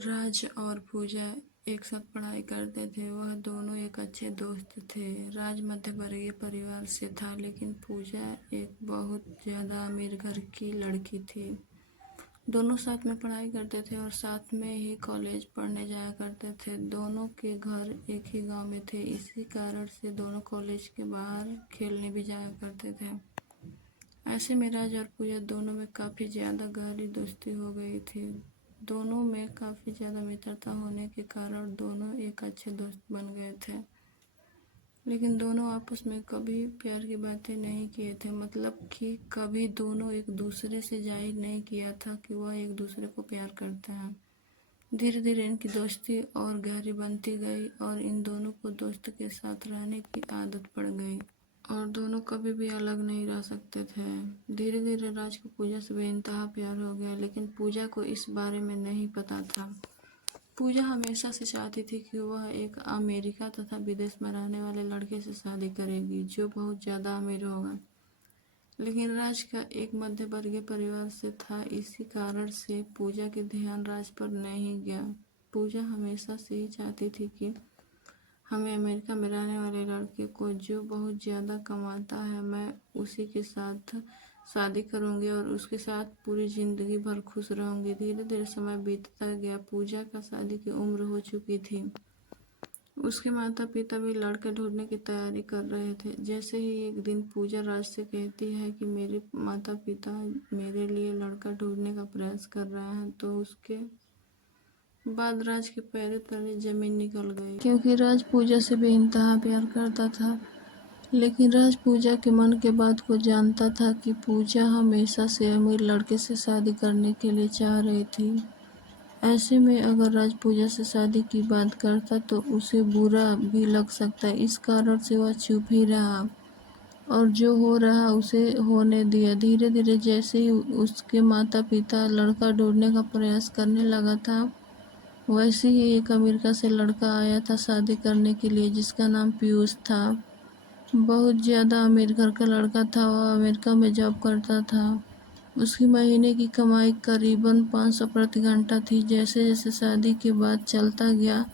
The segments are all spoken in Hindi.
राज और पूजा एक साथ पढ़ाई करते थे। वह दोनों एक अच्छे दोस्त थे। राज मध्यवर्गीय परिवार से था, लेकिन पूजा एक बहुत ज़्यादा अमीर घर की लड़की थी। दोनों साथ में पढ़ाई करते थे और साथ में ही कॉलेज पढ़ने जाया करते थे। दोनों के घर एक ही गांव में थे, इसी कारण से दोनों कॉलेज के बाहर खेलने भी जाया करते थे। ऐसे में राज और पूजा दोनों में काफ़ी ज़्यादा गहरी दोस्ती हो गई थी। दोनों में काफ़ी ज़्यादा मित्रता होने के कारण दोनों एक अच्छे दोस्त बन गए थे। लेकिन दोनों आपस में कभी प्यार की बातें नहीं किए थे, मतलब कि कभी दोनों एक दूसरे से जाहिर नहीं किया था कि वह एक दूसरे को प्यार करते हैं। धीरे धीरे इनकी दोस्ती और गहरी बनती गई और इन दोनों को दोस्त के साथ रहने की आदत पड़ गई और दोनों कभी भी अलग नहीं रह सकते थे। धीरे धीरे राज को पूजा से बेइंतहा प्यार हो गया, लेकिन पूजा को इस बारे में नहीं पता था। पूजा हमेशा से चाहती थी कि वह एक अमेरिका तथा विदेश में रहने वाले लड़के से शादी करेगी जो बहुत ज़्यादा अमीर होगा। लेकिन राज का एक मध्य वर्गीय परिवार से था, इसी कारण से पूजा के ध्यान राज पर नहीं गया। पूजा हमेशा से ही चाहती थी कि हमें अमेरिका में रहने वाले लड़के को जो बहुत ज़्यादा कमाता है, मैं उसी के साथ शादी करूंगी और उसके साथ पूरी ज़िंदगी भर खुश रहूंगी। धीरे धीरे समय बीतता गया। पूजा का शादी की उम्र हो चुकी थी। उसके माता पिता भी लड़के ढूंढने की तैयारी कर रहे थे। जैसे ही एक दिन पूजा राज से कहती है कि मेरे माता पिता मेरे लिए लड़का ढूंढने का प्रयास कर रहे हैं, तो उसके बाद राज के पैरों तले जमीन निकल गई, क्योंकि राज पूजा से बेइंतहा प्यार करता था। लेकिन राज पूजा के मन के बात को जानता था कि पूजा हमेशा से अमीर लड़के से शादी करने के लिए चाह रही थी। ऐसे में अगर राज पूजा से शादी की बात करता तो उसे बुरा भी लग सकता, इस कारण से वह चुप ही रहा और जो हो रहा उसे होने दिया। धीरे धीरे जैसे ही उसके माता पिता लड़का ढूंढने का प्रयास करने लगा था, वैसे ही एक अमेरिका से लड़का आया था शादी करने के लिए, जिसका नाम पीयूष था। बहुत ज़्यादा अमीर घर का लड़का था। वह अमेरिका में जॉब करता था। उसकी महीने की कमाई करीबन 500 प्रति घंटा थी। जैसे जैसे शादी के बाद चलता गया,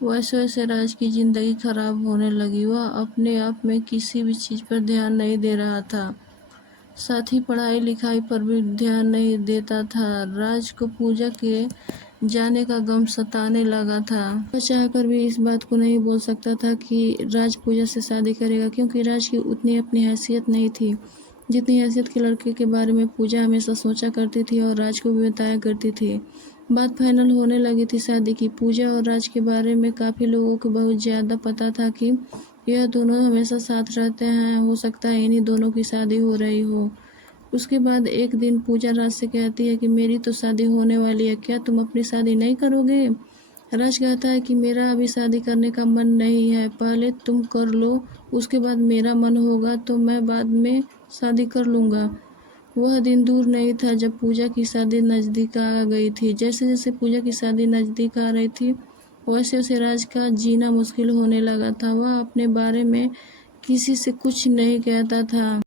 वैसे वैसे राज की ज़िंदगी खराब होने लगी। वह अपने आप में किसी भी चीज़ पर ध्यान नहीं दे रहा था, साथ ही पढ़ाई लिखाई पर भी ध्यान नहीं देता था। राज को पूजा के जाने का गम सताने लगा था। वह चाहकर भी इस बात को नहीं बोल सकता था कि राज पूजा से शादी करेगा, क्योंकि राज की उतनी अपनी हैसियत नहीं थी जितनी हैसियत के लड़के के बारे में पूजा हमेशा सोचा करती थी और राज को भी बताया करती थी। बात फाइनल होने लगी थी शादी की। पूजा और राज के बारे में काफ़ी लोगों को बहुत ज़्यादा पता था कि यह दोनों हमेशा साथ रहते हैं, हो सकता है इन्हीं दोनों की शादी हो रही हो। उसके बाद एक दिन पूजा राज से कहती है कि मेरी तो शादी होने वाली है, क्या तुम अपनी शादी नहीं करोगे? राज कहता है कि मेरा अभी शादी करने का मन नहीं है, पहले तुम कर लो, उसके बाद मेरा मन होगा तो मैं बाद में शादी कर लूँगा। वह दिन दूर नहीं था जब पूजा की शादी नज़दीक आ गई थी। जैसे जैसे पूजा की शादी नज़दीक आ रही थी, वैसे वैसे राज का जीना मुश्किल होने लगा था। वह अपने बारे में किसी से कुछ नहीं कहता था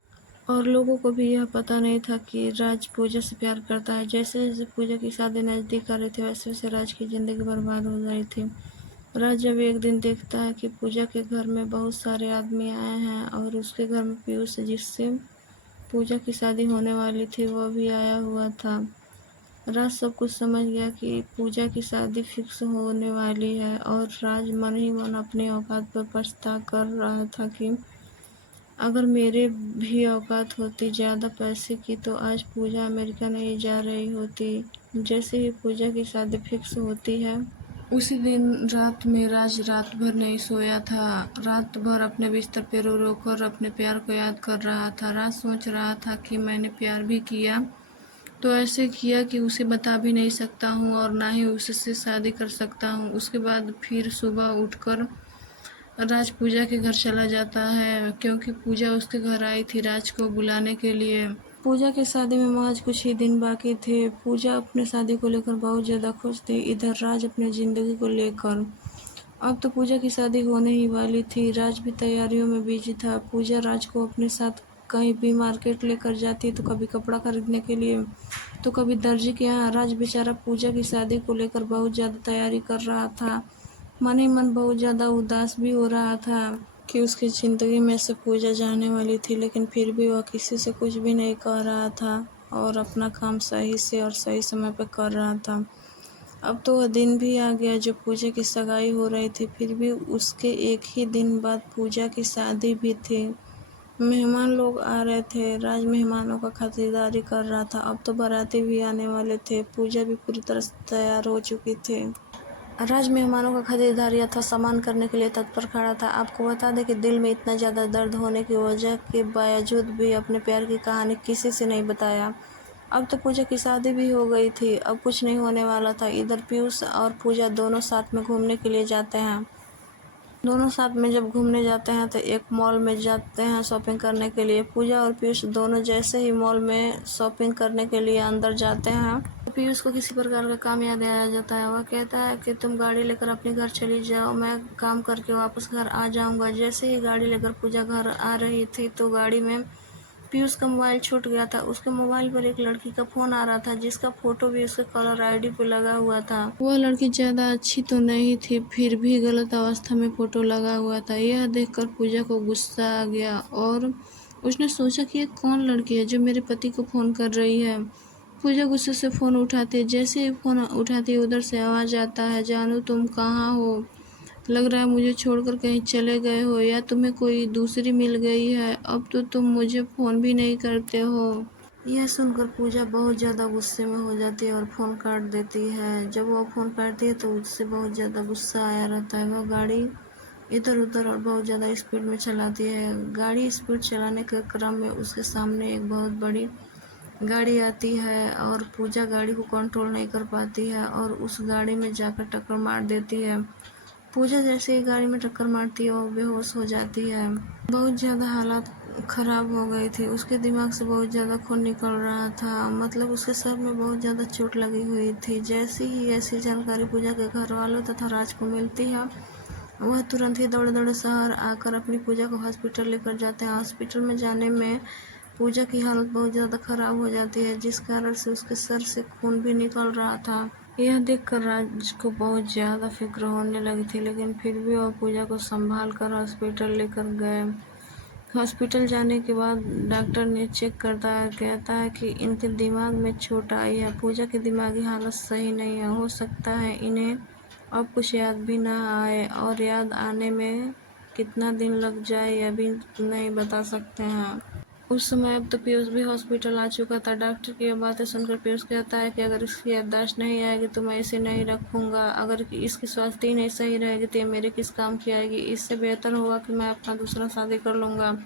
और लोगों को भी यह पता नहीं था कि राज पूजा से प्यार करता है। जैसे जैसे पूजा की शादी नज़दीक आ रही थी, वैसे वैसे राज की ज़िंदगी बर्बाद हो रही थी। राज जब एक दिन देखता है कि पूजा के घर में बहुत सारे आदमी आए हैं और उसके घर में पीयूष, जिससे पूजा की शादी होने वाली थी, वह भी आया हुआ था। राज सब कुछ समझ गया कि पूजा की शादी फिक्स होने वाली है और राज मन ही मन अपनी औकात पर पछता कर रहा था कि अगर मेरे भी औकात होती ज़्यादा पैसे की तो आज पूजा अमेरिका नहीं जा रही होती। जैसे ही पूजा की शादी फिक्स होती है, उसी दिन रात में राज रात भर नहीं सोया था। रात भर अपने बिस्तर पर रो रो कर अपने प्यार को याद कर रहा था। राज सोच रहा था कि मैंने प्यार भी किया तो ऐसे किया कि उसे बता भी नहीं सकता हूँ और ना ही उससे शादी कर सकता हूँ। उसके बाद फिर सुबह उठकर राज पूजा के घर चला जाता है, क्योंकि पूजा उसके घर आई थी राज को बुलाने के लिए। पूजा की शादी में महज कुछ ही दिन बाकी थे। पूजा अपने शादी को लेकर बहुत ज़्यादा खुश थी, इधर राज अपनी ज़िंदगी को लेकर। अब तो पूजा की शादी होने ही वाली थी। राज भी तैयारियों में बिजी था। पूजा राज को अपने साथ कहीं भी मार्केट लेकर जाती, तो कभी कपड़ा खरीदने के लिए, तो कभी दर्जी के यहाँ। राज बेचारा पूजा की शादी को लेकर बहुत ज़्यादा तैयारी कर रहा था। मन ही मन बहुत ज़्यादा उदास भी हो रहा था कि उसकी ज़िंदगी में से पूजा जाने वाली थी, लेकिन फिर भी वह किसी से कुछ भी नहीं कह रहा था और अपना काम सही से और सही समय पर कर रहा था। अब तो वह दिन भी आ गया जो पूजा की सगाई हो रही थी, फिर भी उसके एक ही दिन बाद पूजा की शादी भी थी। मेहमान लोग आ रहे थे, राज मेहमानों का खातिरदारी कर रहा था। अब तो बाराती भी आने वाले थे, पूजा भी पूरी तरह से तैयार हो चुकी थी। राज मेहमानों का खरीदारी अथवा सामान करने के लिए तत्पर खड़ा था। आपको बता दें कि दिल में इतना ज़्यादा दर्द होने की वजह के बावजूद भी अपने प्यार की कहानी किसी से नहीं बताया। अब तो पूजा की शादी भी हो गई थी, अब कुछ नहीं होने वाला था। इधर पीयूष और पूजा दोनों साथ में घूमने के लिए जाते हैं। दोनों साथ में जब घूमने जाते हैं तो एक मॉल में जाते हैं शॉपिंग करने के लिए। पूजा और पीयूष दोनों जैसे ही मॉल में शॉपिंग करने के लिए अंदर जाते हैं, तो पीयूष को किसी प्रकार का काम याद आ जाता है। वह कहता है कि तुम गाड़ी लेकर अपने घर चली जाओ, मैं काम करके वापस घर आ जाऊंगा। जैसे ही गाड़ी लेकर पूजा घर आ रही थी, तो गाड़ी में पीयूष का मोबाइल छूट गया था। उसके मोबाइल पर एक लड़की का फ़ोन आ रहा था, जिसका फ़ोटो भी उसके कॉलर आईडी पे लगा हुआ था। वह लड़की ज़्यादा अच्छी तो नहीं थी, फिर भी गलत अवस्था में फ़ोटो लगा हुआ था। यह देखकर पूजा को गुस्सा आ गया और उसने सोचा कि ये कौन लड़की है जो मेरे पति को फ़ोन कर रही है। पूजा गुस्से से फ़ोन उठाती है। जैसे ही फ़ोन उठाती है, उधर से आवाज़ आता है, जानू तुम कहाँ हो? लग रहा है मुझे छोड़कर कहीं चले गए हो या तुम्हें कोई दूसरी मिल गई है। अब तो तुम मुझे फ़ोन भी नहीं करते हो। यह सुनकर पूजा बहुत ज़्यादा गुस्से में हो जाती है और फ़ोन काट देती है। जब वो फ़ोन काटती है तो उससे बहुत ज़्यादा गुस्सा आया रहता है। वो गाड़ी इधर उधर और बहुत ज़्यादा स्पीड में चलाती है। गाड़ी स्पीड चलाने के क्रम में उसके सामने एक बहुत बड़ी गाड़ी आती है और पूजा गाड़ी को कंट्रोल नहीं कर पाती है और उस गाड़ी में जाकर टक्कर मार देती है। पूजा जैसे ही गाड़ी में टक्कर मारती है, वो बेहोश हो जाती है। बहुत ज़्यादा हालात ख़राब हो गई थी। उसके दिमाग से बहुत ज़्यादा खून निकल रहा था, मतलब उसके सर में बहुत ज़्यादा चोट लगी हुई थी। जैसे ही ऐसी जानकारी पूजा के घर वालों तथा राज को मिलती है, वह तुरंत ही दौड़े दौड़े शहर आकर अपनी पूजा को हॉस्पिटल लेकर जाते हैं। हॉस्पिटल में जाने में पूजा की हालत बहुत ज़्यादा ख़राब हो जाती है, जिस कारण से उसके सर से खून भी निकल रहा था। यह देखकर राज को बहुत ज़्यादा फिक्र होने लगी थी, लेकिन फिर भी वह पूजा को संभाल कर हॉस्पिटल लेकर गए। हॉस्पिटल जाने के बाद डॉक्टर ने चेक करता है, कहता है कि इनके दिमाग में चोट आई है। पूजा की दिमागी हालत सही नहीं है, हो सकता है इन्हें अब कुछ याद भी ना आए और याद आने में कितना दिन लग जाए यह भी नहीं बता सकते हैं। उस समय अब तो पीयूष भी हॉस्पिटल आ चुका था। डॉक्टर की यह बातें सुनकर पीयूष कहता है कि अगर इसकी याददाश्त नहीं आएगी तो मैं इसे नहीं रखूँगा। अगर इसकी स्वास्थ्य ही नहीं सही रहेगी तो ये मेरे किस काम की आएगी। इससे बेहतर होगा कि मैं अपना दूसरा शादी कर लूँगा।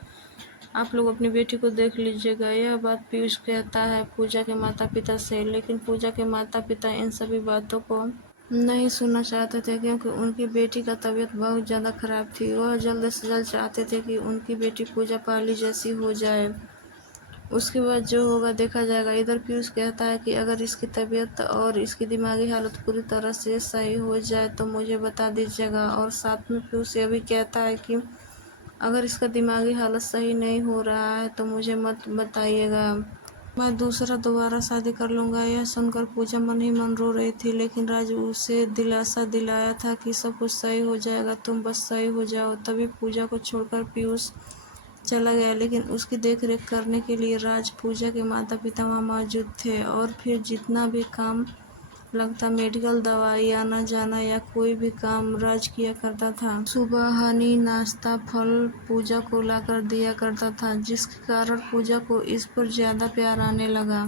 आप लोग अपनी बेटी को देख लीजिएगा। यह बात पीयूष कहता है पूजा के माता पिता से, लेकिन पूजा के माता पिता इन सभी बातों को नहीं सुनना चाहते थे, क्योंकि उनकी बेटी का तबीयत बहुत ज़्यादा ख़राब थी। वह जल्द से जल्द चाहते थे कि उनकी बेटी पूजा पहले जैसी हो जाए, उसके बाद जो होगा देखा जाएगा। इधर पीयूष कहता है कि अगर इसकी तबीयत और इसकी दिमागी हालत पूरी तरह से सही हो जाए तो मुझे बता दीजिएगा। और साथ में पीयूष यह भी कहता है कि अगर इसका दिमागी हालत सही नहीं हो रहा है तो मुझे मत बताइएगा, मैं दोबारा शादी कर लूँगा। यह सुनकर पूजा मन ही मन रो रही थी, लेकिन राज उसे दिलासा दिलाया था कि सब कुछ सही हो जाएगा, तुम बस सही हो जाओ। तभी पूजा को छोड़कर पीयूष चला गया, लेकिन उसकी देखरेख करने के लिए राज पूजा के माता पिता वहाँ मौजूद थे। और फिर जितना भी काम लगता, मेडिकल, दवाई, आना जाना या कोई भी काम राज किया करता था। सुबह हनी, नाश्ता, फल पूजा को लाकर दिया करता था, जिसके कारण पूजा को इस पर ज़्यादा प्यार आने लगा।